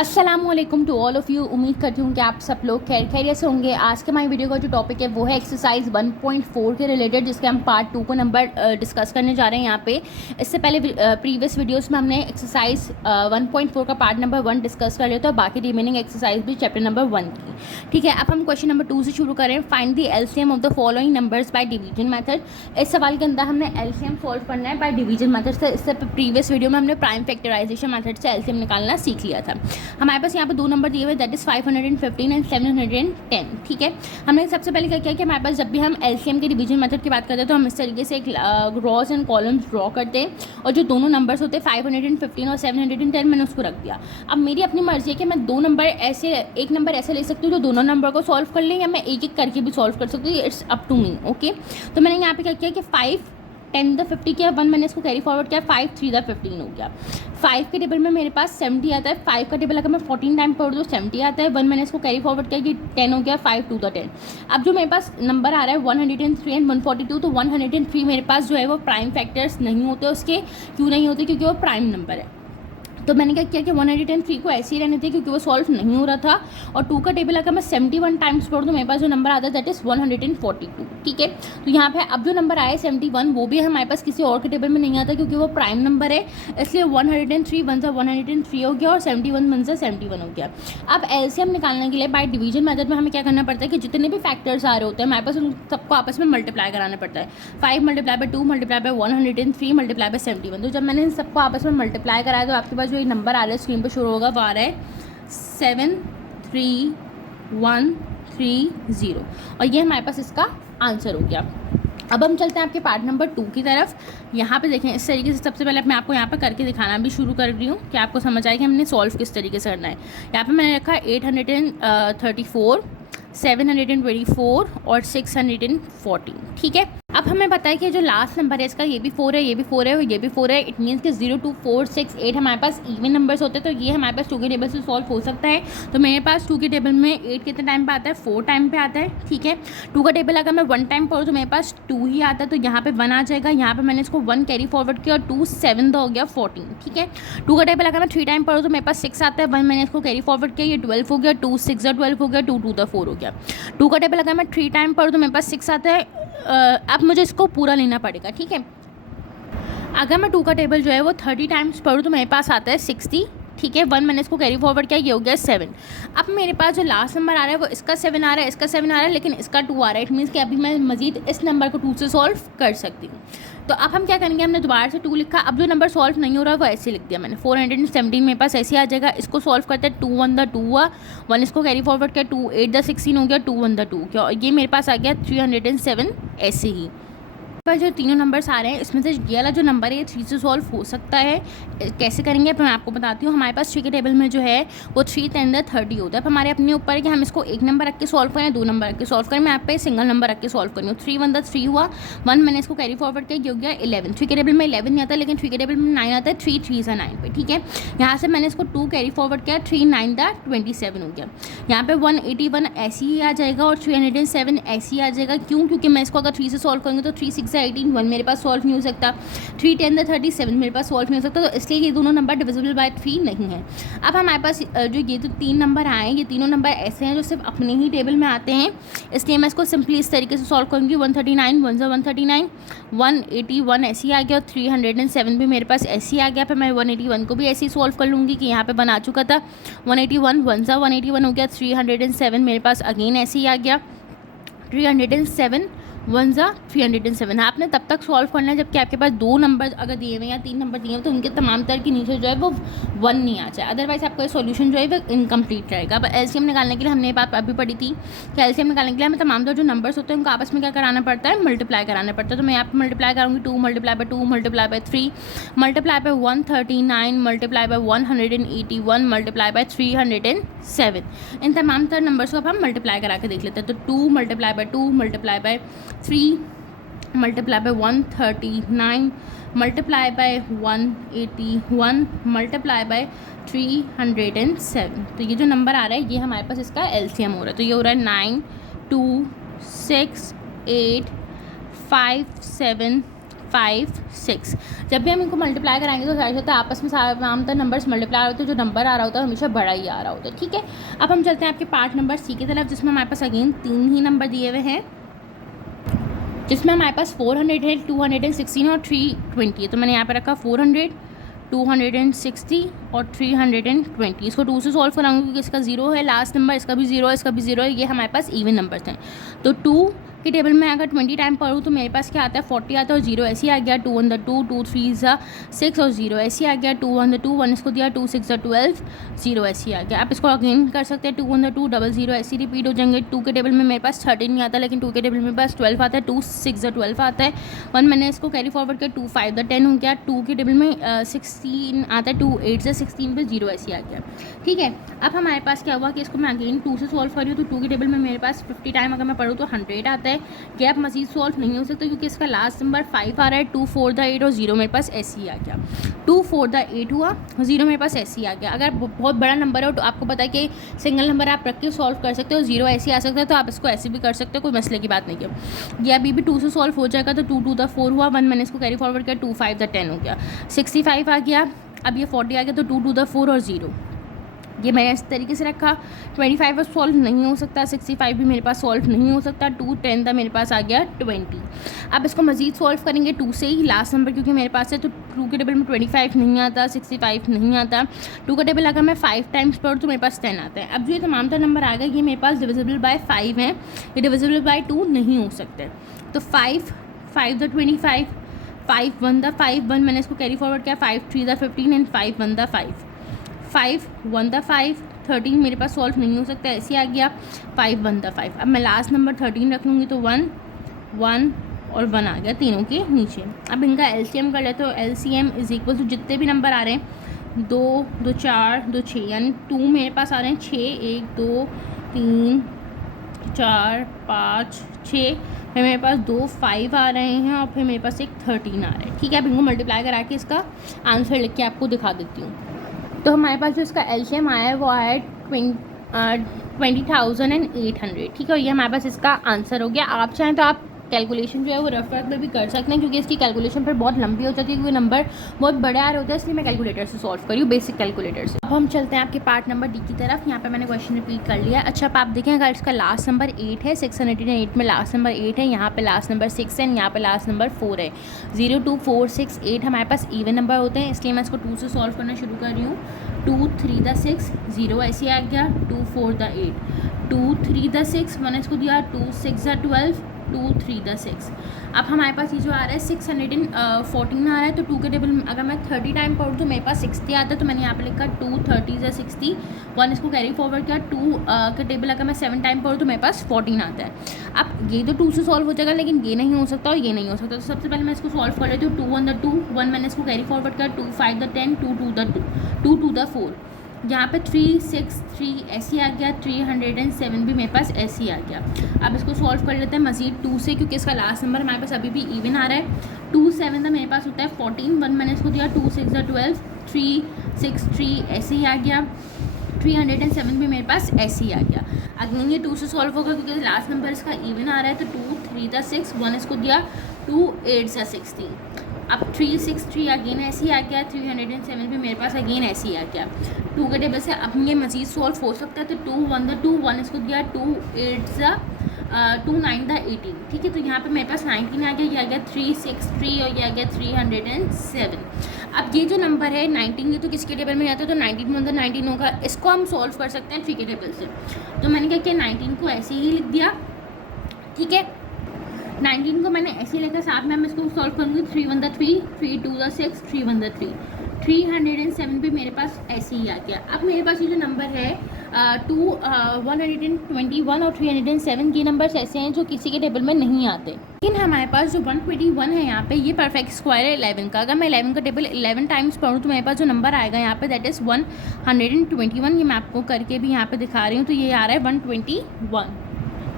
अस्सलामुअलैकुम to all of you. उम्मीद करती हूँ कि आप सब लोग खैरियत से होंगे। आज के हमारी वीडियो का जो टॉपिक है वो है एक्सरसाइज 1.4 के रिलेटेड, जिसके हम पार्ट 2 को नंबर डिस्कस करने जा रहे हैं यहाँ पे। इससे पहले प्रीवियस वीडियोस में हमने एक्सरसाइज 1.4 का पार्ट नंबर 1 डिस्कस कर लिया था, बाकी रिमेनिंग एक्सरसाइज भी चैप्टर नंबर 1 की। ठीक है, अब हम क्वेश्चन नंबर 2 से शुरू करें। Find the LCM of the following numbers by division method. इस सवाल के अंदर हमने एलसीएम सॉल्व करना है बाय डिवीजन मेथड से। इससे प्रीवियस वीडियो में हमने प्राइम फैक्टराइजेशन मेथड से एलसीएम निकालना सीख लिया था। हमारे पास यहाँ पे दो नंबर दिए हुए, दैट इज़ 515 एंड 710। ठीक है, हमने सबसे पहले क्या किया कि हमारे पास जब भी हम एलसीएम के डिवीजन मेथड की बात करते हैं तो हम इस तरीके से एक रॉज एंड कॉलम्स ड्रॉ करते हैं, और जो दोनों नंबर्स होते हैं 515 और 710 मैंने उसको रख दिया। अब मेरी अपनी मर्जी है कि मैं दो नंबर ऐसे, एक नंबर ऐसे ले सकती हूँ जो दोनों नंबर को सॉल्व कर लें, या मैं एक एक करके भी सॉल्व कर सकती हूँ। It's up to me. Okay, तो मैंने यहाँ पे क्या किया कि 5 10 द 50 किया, 1 मैंने इसको कैरी फॉरवर्ड किया, 5 3 द 15 हो गया। 5 के टेबल में मेरे पास 70 आता है। 5 का टेबल अगर मैं 14 टाइम पढ़ दूँ 70 आता है। 1 मैंने इसको कैरी फॉरवर्ड किया कि 10 हो गया, 5 2 द 10। अब जो मेरे पास नंबर आ रहा है 103 एंड 142, तो 103 मेरे पास जो है वो प्राइम फैक्टर्स नहीं होते उसके। क्यों नहीं होते? क्योंकि वो प्राइम नंबर है। तो मैंने क्या किया कि 103 को ऐसे ही रहने थे क्योंकि वो सॉल्व नहीं हो रहा था। और 2 का टेबल अगर मैं 71 टाइम्स पढ़ दूँ मेरे पास जो नंबर आता है दैट इज़ 142। ठीक है, तो यहाँ पे अब जो नंबर आया 71 वो भी हमारे पास किसी और के टेबल में नहीं आता क्योंकि वो प्राइम नंबर है। इसलिए 103 वन सा 103 हो गया और 71 वन सा 71 हो गया। अब एलसीएम निकालने के लिए बाय डिवीजन मेथड में हमें क्या करना पड़ता है कि जितने भी फैक्टर्स आ रहे होते हैं हमारे पास उन सबको आपस में मल्टीप्लाई कराना पड़ता है। 5 multiply by 2 multiply by 103 multiply by 71। तो जब मैंने इन सबको आपस में मल्टीप्लाई कराया तो आपके पास जो ये नंबर आ रहा है स्क्रीन पर शुरू होगा वो आ रहा है 73130, और ये हमारे पास इसका आंसर हो गया। अब हम चलते हैं आपके पार्ट नंबर 2 की तरफ। यहाँ पे देखें इस तरीके से, सबसे पहले मैं आपको यहाँ पे करके दिखाना भी शुरू कर रही हूँ कि आपको समझ आए कि हमने सॉल्व किस तरीके से करना है। यहाँ पे मैंने रखा 834 724 और 614। ठीक है, अब हमें पता है कि जो लास्ट नंबर है इसका ये भी 4 है, ये भी 4 है और ये भी 4 है। इट मीन्स कि 0 2 4 6 8 हमारे पास इवन नंबर्स होते हैं, तो ये हमारे पास 2 के टेबल से सॉल्व हो सकता है। तो मेरे पास 2 के टेबल में 8 कितने टाइम पे आता है? 4 टाइम पे आता है। ठीक है, 2 का टेबल अगर मैं 1 टाइम पढ़ूँ तो मेरे पास 2 ही आता है, तो यहाँ पे 1 आ जाएगा। यहाँ पे मैंने इसको 1 कैरी फॉरवर्ड किया और 2 7 हो गया 14। ठीक है, 2 का टेबल अगर मैं 3 टाइम पढ़ूँ तो मेरे पास 6 आता है। 1 मैंने इसको कैरी फॉरवर्ड किया, ये 12 हो गया। 2 6 12 हो गया, 2 2 4 हो गया। 2 का टेबल अगर मैं 3 टाइम पढ़ूँ तो मेरे पास 6 आता है। अब मुझे इसको पूरा लेना पड़ेगा। ठीक है, अगर मैं 2 का टेबल जो है वो 30 टाइम्स पढ़ूँ तो मेरे पास आता है 60। ठीक है, 1 मैंने इसको कैरी फॉरवर्ड किया, ये हो गया 7। अब मेरे पास जो लास्ट नंबर आ रहा है वो इसका 7 आ रहा है, इसका 7 आ रहा है, लेकिन इसका 2 आ रहा है। इट मीन्स कि अभी मैं मजीद इस नंबर को 2 से सॉल्व कर सकती हूँ। तो अब हम क्या करेंगे, हमने दोबारा से 2 लिखा। अब जो नंबर सॉल्व नहीं हो रहा है वो ऐसे लिख दिया मैंने, 417 मेरे पास ऐसे आ जाएगा। इसको सॉल्व करते हैं, 2 1 द 2 हुआ, 1 इसको कैरी फॉरवर्ड किया, 2 8 द 16 हो गया, 2 1 द 2 क्या, और ये मेरे पास आ गया 307 ऐसे ही। पर जो तीनों नंबर्स आ रहे हैं इसमें से ये वाला जो नंबर है ये 3 से सॉल्व हो सकता है। कैसे करेंगे मैं आपको बताती हूँ। हमारे पास 3 के टेबल में जो है वो 3 10 द 30 होता है। अब हमारे अपने ऊपर है कि हम इसको एक नंबर रख के सॉल्व करें, 2 नंबर रख के सॉल्व करें। मैं आप पे सिंगल नंबर रख के सॉल्व करी हूँ। 3 1 द 3 हुआ, 1 मैंने इसको कैरी फॉरवर्ड किया, ये हो गया 11। 3 के टेबल में 11 नहीं आता, लेकिन 3 के टेबल में 9 आता है। 3 3 से 9 पे। ठीक है, यहाँ से मैंने इसको 2 कैरी फॉरवर्ड किया, 3 9 द 27 हो गया। यहाँ पे 181 ऐसी ही आ जाएगा और 307 ऐसी आ जाएगा। क्यों? क्योंकि मैं इसको अगर 3 से सॉल्व करूँगी तो 3 6 18, 1 मेरे पास सॉल्व नहीं हो सकता। 3 10 द 37 मेरे पास सॉल्व नहीं हो सकता, तो इसलिए ये दोनों नंबर डिविजिबल बाय 3 नहीं है। अब हमारे पास जो ये जो 3 नंबर आए ये तीनों नंबर ऐसे हैं जो सिर्फ अपने ही टेबल में आते हैं, इसलिए मैं इसको सिंपली इस तरीके से सॉल्व करूँगी। 139 1 ज़ा 139, 181 ऐसे ही आ गया और 307 भी मेरे पास ऐसे ही आ गया। फिर मैं 181 को भी ऐसे ही सॉल्व कर लूँगी कि यहाँ पे 1 आ चुका था। 181 1 ज़ा 181 हो गया, 307 मेरे पास अगेन ऐसे ही आ गया। 307 1 ज़ा 307 आपने तब तक सॉल्व करना है जबकि आपके पास 2 नंबर अगर दिए हुए या 3 नंबर दिए हुए तो उनके तमाम तरह के नीचे जो है वो 1 नहीं आ जाए, अदरवाइज आपका ये सॉल्यूशन जो है वो इनकम्प्लीट रहेगा। अब एलसीएम निकालने के लिए हमने ये बात अभी पढ़ी थी कि एलसीएम निकालने के लिए हमें तमाम तरह जो नंबर्स होते हैं उनको आपस में क्या कराना पड़ता है? मल्टीप्लाई कराना पड़ता है। तो मैं यहाँ पर मल्टीप्लाई करूँगी, 2 multiply by 2 multiply by 3 multiply by 139 multiply by 181 multiply by 307। इन तमाम तरह नंबर्स को अब हम मल्टीप्लाई करा के देख लेते हैं। तो 2 multiply by 2 multiply by 3 multiply by 139 multiply by 181 multiply by 307। तो ये जो नंबर आ रहा है ये हमारे पास इसका एलसीएम हो रहा है। तो ये हो रहा है 9 2 6 8 5 7 5 6। जब भी हम इनको मल्टीप्लाई कराएंगे तो सारे होता है आपस में आमतौर नंबर्स मल्टीप्लाई होते हैं, जो नंबर आ रहा होता है हमेशा बड़ा ही आ रहा होता है। ठीक है, अब हम चलते हैं आपके पार्ट नंबर सी की तरफ, जिसमें हमारे पास अगेन 3 ही नंबर दिए हुए हैं, जिसमें हमारे पास 400 है, 216 और 320 है। तो मैंने यहाँ पे रखा 400, 260 और 320। इसको 2 से सॉल्व कराऊंगी क्योंकि इसका 0 है लास्ट नंबर, इसका भी 0 है, इसका भी 0 है। ये हमारे पास इवन नंबर्स हैं। तो 2 के टेबल में अगर 20 टाइम पढ़ूँ तो मेरे पास क्या आता है 40 आता है और 0 ऐसे आ गया। 2 1 2, 2 3 6 और 0 ऐसे आ गया। 2 1 2, 1 इसको दिया, 2 6 12, 0 ऐसे आ गया। आप इसको अगेन कर सकते हैं। 2 1 2 0 0 ऐसे रिपीट हो जाएंगे। 2 के टेबल में मेरे पास 13 नहीं आता, लेकिन 2 के टेबल में मेरे पास 12 आता है। 2 6 12 आता है। 1 मैंने इसको कैरी फॉरवर्ड किया, 2 5 10 हो गया। 2 के टेबल में 16 आता है, 2 8 16 पे 0 ऐसे आ गया। ठीक है, अब हमारे पास क्या हुआ कि इसको मैं अगेन 2 से सॉल्व कर रही हूँ। तो 2 के टेबल में मेरे पास 50 टाइम अगर मैं पढ़ूँ तो 100 आता है। गैप मजीद सॉल्व नहीं हो सकता क्योंकि इसका लास्ट नंबर 5 आ रहा है। 2 4 8 और 0 मेरे पास ऐसे ही आ गया। 2 4 8 हुआ, 0 मेरे पास ऐसे ही आ गया। अगर बहुत बड़ा नंबर है तो आपको पता है कि सिंगल नंबर आप रख के सॉल्व कर सकते हो, 0 ऐसे आ सकता है, तो आप इसको ऐसे भी कर सकते हो, कोई मसले की बात नहीं है। ये अभी भी 2 से सॉल्व हो जाएगा। तो 2 2 4 हुआ, 1 मैंने इसको कैरी फॉरवर्ड किया, 2 5 10 हो गया। 65 आ गया, अब ये 40 आ गया। तो 2 2 4 और 0 ये मैंने इस तरीके से रखा। 25 सॉल्व नहीं हो सकता, 65 भी मेरे पास सॉल्व नहीं हो सकता। 2 10 था मेरे पास आ गया 20। अब इसको मजीद सॉल्व करेंगे 2 से ही लास्ट नंबर क्योंकि मेरे पास है। तो 2 के टेबल में 25 नहीं आता, 65 नहीं आता। 2 का टेबल अगर मैं 5 टाइम्स पढ़ूँ तो मेरे पास 10 आता है। अब जो ये तमाम तर नंबर आ गए ये मेरे पास डिविजिबल बाय 5 हैं, ये डिविजिबल बाय 2 नहीं हो सकते। तो 5 5 द 25, 5 1 द 5, 1 मैंने इसको कैरी फॉरवर्ड किया, 5 3 द 15 एंड 5 1 द 5, 5 1 द 5, 13 मेरे पास सॉल्व नहीं हो सकता, ऐसे आ गया। 5 1 द 5, अब मैं लास्ट नंबर 13 रख लूँगी तो 1 1 और 1 आ गया तीनों के नीचे। अब इनका एलसीएम कर लेते हो। एलसीएम इज इक्वल टू जितने भी नंबर आ रहे हैं 2 2 4 2 6, यानी 2 मेरे पास आ रहे हैं 6, 1 2 3 4 5 6, फिर मेरे पास 2 5 आ रहे हैं और फिर मेरे पास एक 13 आ रहा है। ठीक है, अब इनको मल्टीप्लाई करा के इसका आंसर लिख के आपको दिखा देती हूँ। तो हमारे पास जो इसका एलसीएम आया है वो आया है 20,800। ठीक है, ये हमारे पास इसका आंसर हो गया। आप चाहें तो आप कैलकुलेशन जो है वो रफ में भी कर सकते हैं क्योंकि इसकी कैलकुलेशन पर बहुत लंबी हो जाती है क्योंकि नंबर बहुत बड़े आ रहे होते हैं, इसलिए मैं कैलकुलेटर से सॉल्व करी हूँ, बेसिक कैलकुलेटर से। अब हम चलते हैं आपके पार्ट नंबर डी की तरफ। यहाँ पे मैंने क्वेश्चन रिपीट कर लिया। अच्छा, अब आप देखें अगर इसका लास्ट नंबर 8 है, 608 में लास्ट नंबर 8 है, यहाँ पे लास्ट नंबर 6 है, यहाँ पे लास्ट नंबर 4 है। 0 2 4 6 8 हमारे पास इवन नंबर होते हैं, इसलिए मैं इसको 2 से सॉल्व करना शुरू कर रही हूँ। 2 3 द 6, 0 ऐसे आ गया। 2 4 द 8, 2 3 द 6, मैंने इसको दिया 2 6 द 12, 2 3 द 6। अब हमारे पास ये जो आ रहा है 614 आ रहा है। तो 2 के टेबल में अगर मैं 30 टाइम पढ़ूँ तो मेरे पास 60 आता है, तो मैंने यहाँ पे लिखा 2 30 द 60, 1 इसको कैरी फॉरवर्ड किया। 2 के टेबल अगर मैं 7 टाइम पढ़ूँ तो मेरे पास 14 आता है। अब ये तो 2 से सॉल्व हो जाएगा, लेकिन ये नहीं हो सकता और ये नहीं हो सकता। तो सबसे पहले मैं इसको सॉल्व कर लेती हूँ। 2 1 द 2, 1 मैंने इसको कैरी फॉरवर्ड किया। 2 5 द 10, 2 2 द 2, 2 2 द 4, यहाँ पे 3 6 3 ऐसे आ गया। 307 भी मेरे पास ऐसे ही आ गया। अब इसको सॉल्व कर लेते हैं मजीद 2 से क्योंकि इसका लास्ट नंबर हमारे पास अभी भी इवन आ रहा है। 2 7 था मेरे पास होता है 14, 1 मैंने इसको दिया। 2 6 12, 3 6 3 ऐसे ही आ गया। 307 भी मेरे पास ऐसे ही आ गया। अगेन ये 2 से सॉल्व होगा क्योंकि लास्ट नंबर इसका इवन आ रहा है। तो 2 3 द 6, 1 इसको दिया। 2 8 द 16, अब 3 6 3 अगेन ऐसे ही आ गया। 307 भी मेरे पास अगेन ऐसे ही आ गया। 2 के टेबल से अब ये मजीद सॉल्व हो सकता है। तो 2 1 द 2, 1 इसको दिया। 2 8 द 2 9 द 18, ठीक है। तो यहाँ पे मेरे पास 19 आ गया, ये आ गया 3 6 3 और ये आ गया 307। अब ये जो नंबर है 19, ये तो किसके टेबल में आता है? तो 19 में 19 होगा। इसको हम सॉल्व कर सकते हैं 3 के टेबल से। तो मैंने क्या किया, 19 को ऐसे ही लिख दिया। ठीक है, 19 को मैंने ऐसे लेकर साथ में मैं इसको सॉल्व करूँगी। 3 1 द 3, 3 2 द 6, 3 1 द 3, 307 भी मेरे पास ऐसे ही आ गया। अब मेरे पास ये जो नंबर है 121 और 307 के नंबर्स ऐसे हैं जो किसी के टेबल में नहीं आते। लेकिन हमारे पास जो 121 है यहाँ पे, ये परफेक्ट स्क्वायर है 11 का। अगर मैं 11 का टेबल 11 टाइम्स पढ़ूँ तो मेरे पास जो नंबर आएगा यहाँ पे दैट इज़ 121। ये मैं आपको करके भी यहाँ पे दिखा रही हूँ। तो ये आ रहा है 121।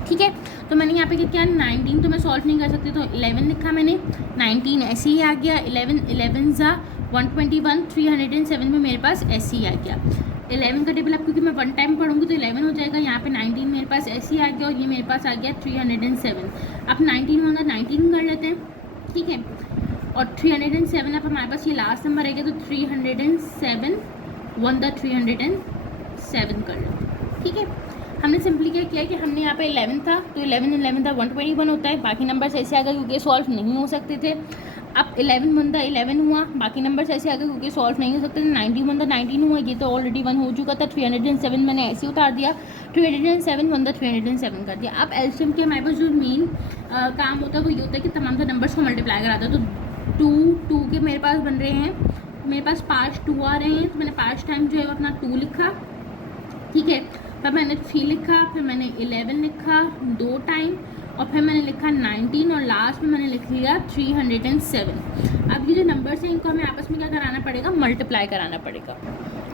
ठीक है, तो मैंने यहाँ पे क्या किया, 19 तो मैं सॉल्व नहीं कर सकती तो 11 लिखा मैंने। 19 ऐसे ही आ गया। 11 ज़ा 121, 307 में मेरे पास ऐसे ही आ गया। 11 का टेबल अब क्योंकि मैं 1 टाइम पढ़ूंगी तो 11 हो जाएगा। यहाँ पे 19 मेरे पास ऐसे ही आ गया और ये मेरे पास आ गया 307। अब 19 होगा 19 कर लेते हैं, ठीक है। और 307 अब हमारे पास ये लास्ट नंबर रहेगा, तो 307 1 द 307 कर लो। ठीक है, हमने सिंपली क्या किया कि हमने यहाँ पे 11 था, तो 11 था 121 होता है। बाकी नंबर्स ऐसे आ गए क्योंकि सॉल्व नहीं हो सकते थे। अब 11 1 द 11 हुआ, बाकी नंबर्स ऐसे आ गए क्योंकि सॉल्व नहीं हो सकते थे। 91 द 19 हुआ, ये तो ऑलरेडी 1 हो चुका था। 307 मैंने ऐसे उतार दिया, 307 1 द 307 कर दिया। अब एलसीएम के हमारे पास जो मेन काम होता है वो ये होता है कि तमाम नंबर्स को मल्टीप्लाई कराता है। तो 2 के मेरे पास बन रहे हैं, मेरे पास 5 2 आ रहे हैं, तो मैंने 5 टाइम जो है वो अपना 2 लिखा। ठीक है, फिर मैंने 3 लिखा, फिर मैंने 11 लिखा 2 टाइम, और फिर मैंने लिखा 19, और लास्ट में मैंने लिख लिया 307। अब ये जो नंबर्स हैं इनको हमें आपस में क्या कराना पड़ेगा, मल्टीप्लाई कराना पड़ेगा।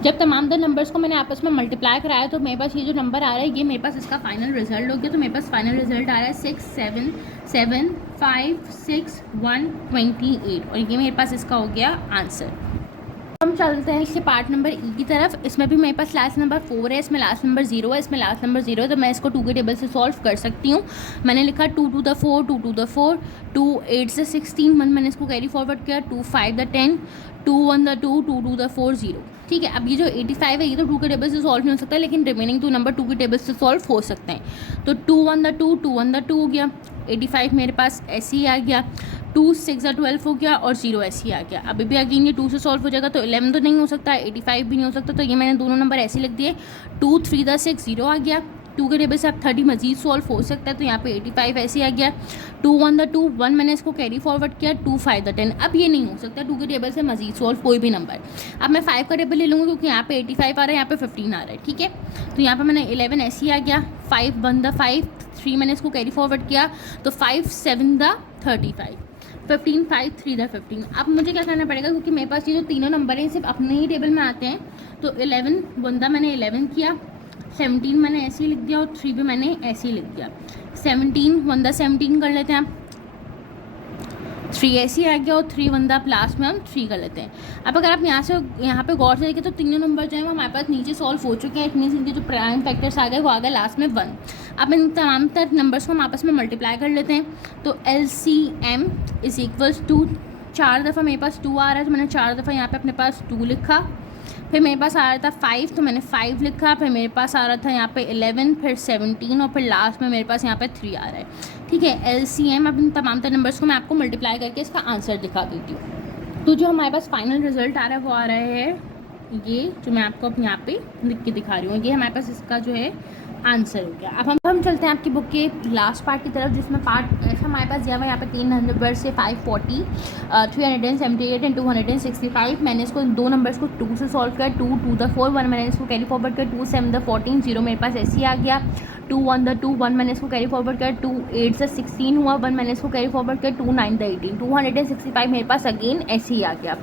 जब तमाम नंबर्स को मैंने आपस में मल्टीप्लाई कराया तो मेरे पास ये जो नंबर आ रहा है, ये मेरे पास इसका फाइनल रिजल्ट हो गया। तो मेरे पास फाइनल रिजल्ट आ रहा है 6 7 7 5 6 1 28, और ये मेरे पास इसका हो गया आंसर। हम चलते हैं इससे पार्ट नंबर ई की तरफ। इसमें भी मेरे पास लास्ट नंबर 4 है, इसमें लास्ट नंबर 0 है, इसमें लास्ट नंबर 0 है, तो मैं इसको 2 के टेबल से सॉल्व कर सकती हूँ। मैंने लिखा 2 2 द 4 2 2 द 4 2 8 से 16 मैंने इसको कैरी फॉरवर्ड किया, 2 5 द 10 2 1 द 2 2 2 द 4 0। ठीक है, अब ये जो 85 है ये तो 2 के टेबल से सॉल्व नहीं हो सकता, लेकिन रिमेनिंग 2 नंबर 2 के टेबल से सॉल्व हो सकते हैं। तो 2 1 द 2 2 1 द 2 हो गया, 85 मेरे पास ऐसे ही आ गया, 2 6 12 हो गया, और 0 ऐसे ही आ गया। अभी भी अगेन ये 2 से सॉल्व हो जाएगा, तो 11 तो नहीं हो सकता, 85 भी नहीं हो सकता, तो ये मैंने दोनों नंबर ऐसे लिख दिए। 2 3 द 6 0 आ गया, 2 के टेबल से अब 30 मजीद सॉल्व हो सकता है, तो यहाँ पे 85 ऐसे आ गया। 2 1 द 2 1 मैंने इसको कैरी फॉरवर्ड किया, 2 5 द 10। अब ये नहीं हो सकता 2 के टेबल से मजीद सॉल्व कोई भी नंबर। अब मैं 5 का टेबल ले लूँगी क्योंकि यहाँ पे 85 आ रहा है, यहाँ पे 15 आ रहा है। ठीक है, तो यहाँ पे मैंने 11 ऐसे ही आ गया, 5 1 द 5 3 मैंने इसको कैरी फॉरवर्ड किया, तो 5 7 द 35 15 5 3 द 15। अब मुझे क्या करना पड़ेगा, क्योंकि मेरे पास ये जो तीनों नंबर हैं सिर्फ अपने ही टेबल में आते हैं, तो 11 1 द मैंने 11 किया, 17 मैंने ऐसे ही लिख दिया, और 3 भी मैंने ऐसे ही लिख दिया। 17 1 द 17 कर लेते हैं आप, 3 ऐसे ही आ गया, और 3 1 द लास्ट में हम 3 कर लेते हैं। अब अगर आप यहाँ पे गौर से देखें तो तीनों नंबर जो है वो हमारे पास नीचे सॉल्व हो चुके हैं। इट मीन्स इनके जो प्राइम फैक्टर्स आ गए वो आ गए लास्ट में 1। अब इन तमाम नंबर्स को हम आपस में मल्टीप्लाई कर लेते हैं। तो LCM इज इक्वल्स टू 4 दफ़ा मेरे पास 2 आ रहा है, तो मैंने 4 दफ़ा यहाँ पे अपने पास 2 लिखा। फिर मेरे पास आ रहा था 5, तो मैंने 5 लिखा। फिर मेरे पास आ रहा था यहाँ पे 11, फिर 17, और फिर लास्ट में मेरे पास यहाँ पे 3 आ रहा है। ठीक है, LCM अब इन तमाम नंबर्स को मैं आपको मल्टीप्लाई करके इसका आंसर दिखा देती हूँ। तो जो हमारे पास फाइनल रिजल्ट आ रहा है वो आ रहा है ये, जो मैं आपको अब यहाँ पे लिख के दिखा रही हूँ। ये हमारे पास इसका जो है आंसर हो गया। अब हम चलते हैं आपकी बुक के लास्ट पार्ट की तरफ, जिसमें पार्ट ऐसा हमारे पास दिया हुआ है यहाँ पे 3 नंबर से 540 378 एंड 265। मैंने इसको 2 नंबर्स को 2 से सॉल्व किया, 2 2 द 4 1 मैंने इसको कैरी फॉरवर्ड किया, 2 7 द 14 0 मेरे पास ऐसे ही आ गया। 2 1 द 2 1 मैंने इसको कैरी फॉरवर्ड किया, 2 8 से 16 हुआ, 1 मैंने इसको कैरी फॉरवर्ड किया, 2 9 द 18 265 मेरे पास अगेन ऐसे ही आ गया।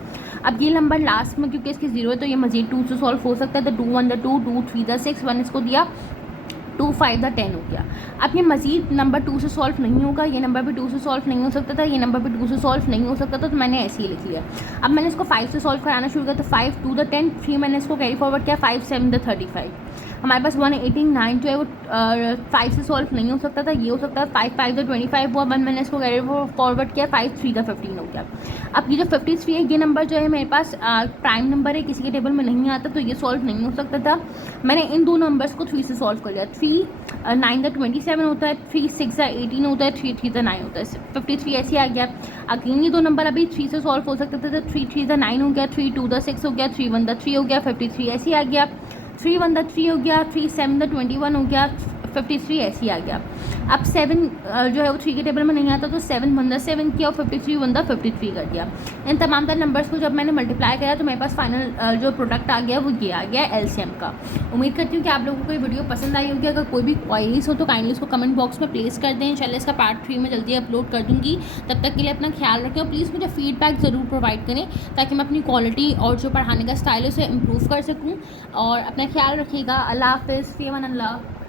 अब ये नंबर लास्ट में क्योंकि इसकी 0 है तो ये मजीद 2 से सॉल्व हो सकता है, तो 2 1 द 2 2 3 द 6 1 इसको दिया, 2 5 द 10 हो गया। अब ये मजीद नंबर 2 से सॉल्व नहीं होगा, ये नंबर भी 2 से सॉल्व नहीं हो सकता था, ये नंबर भी 2 से सॉल्व नहीं हो सकता था, तो मैंने ऐसे ही लिख लिया। अब मैंने इसको 5 से सॉल्व कराना शुरू किया, तो 5 2 द 10 3 मैंने इसको कैरी फॉरवर्ड किया, 5 7 द 35। हमारे पास 189 जो है वो 5 से सॉल्व नहीं हो सकता था, ये हो सकता है 5 5 द 25 हुआ, 1 मैंने इसको कैरी फॉरवर्ड किया, 5 3 द 15 हो गया। अब ये जो 53 है ये नंबर जो है मेरे पास प्राइम नंबर है, किसी के टेबल में नहीं आता, तो ये सॉल्व नहीं हो सकता था। मैंने इन 2 नंबर्स को 3 से सॉल्व कर लिया। 3 9 द 27 होता है, 3 6 द 18 होता है, 3 3 द 9 होता है। 53 ऐसे आ गया। अगेन ये 2 नंबर अभी 3 से सॉल्व हो सकते थे, तो 3 3 द 9 हो गया, 3 2 द 6 हो गया, 3 1 द 3 हो गया, 53 ऐसे आ गया। 3 1 द 3 हो गया, 3 7 द 21 हो गया, 53 ऐसे आ गया। अब 7 जो है वो 3 के टेबल में नहीं आता, तो 7 1 द 7 किया, और 53 1 द 53 कर दिया। इन तमाम तर नंबर्स को जब मैंने मल्टीप्लाई किया तो मेरे पास फाइनल जो प्रोडक्ट आ गया वो ये आ गया LCM का। उम्मीद करती हूँ कि आप लोगों को ये वीडियो पसंद आई होगी। अगर कोई भी क्वायरीज हो तो काइंडली उसको कमेंट बॉक्स में प्लेस कर दें। इंशाल्लाह इसका पार्ट 3 में जल्दी अपलोड कर दूँगी। तब तक के लिए अपना ख्याल रखें और प्लीज़ मुझे फीडबैक ज़रूर प्रोवाइड करें ताकि मैं अपनी क्वालिटी और जो पढ़ाने का स्टाइल है उसे इम्प्रूव कर सकूँ। और अपना ख्याल रखिएगा। अल्लाह हाफ़िज़, फ़ी अमान अल्लाह।